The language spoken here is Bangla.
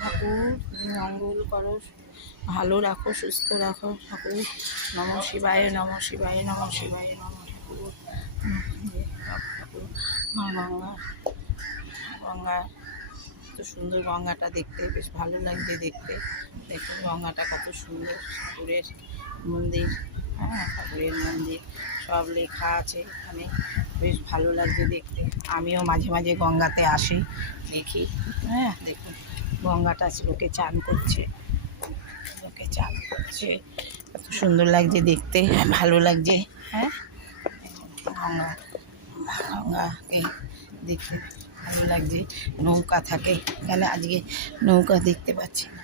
ঠাকুর তুমি মঙ্গল করো, ভালো রাখো, সুস্থ রাখো ঠাকুর। নমঃ শিবায়, নমঃ শিবায়, নমঃ শিবায়, নমঃ ঠাকুর। ঠাকুর মা গঙ্গা, গঙ্গা কত সুন্দর, গঙ্গাটা দেখতে বেশ ভালো লাগছে দেখতে। দেখুন গঙ্গাটা কত সুন্দর, ঠাকুরের মন্দির, হ্যাঁ ঠাকুরের মন্দির সব লেখা আছে এখানে, বেশ ভালো লাগছে দেখতে। আমিও মাঝে মাঝে গঙ্গাতে আসি, দেখি। হ্যাঁ দেখুন গঙ্গাটা লোকে চান করছে, লোকে চান করছে, কত সুন্দর লাগছে দেখতে, ভালো লাগছে। হ্যাঁ গঙ্গা, গঙ্গাকে দেখতে ভালো লাগছে। নৌকা থাকে এখানে, আজকে নৌকা দেখতে পাচ্ছি না।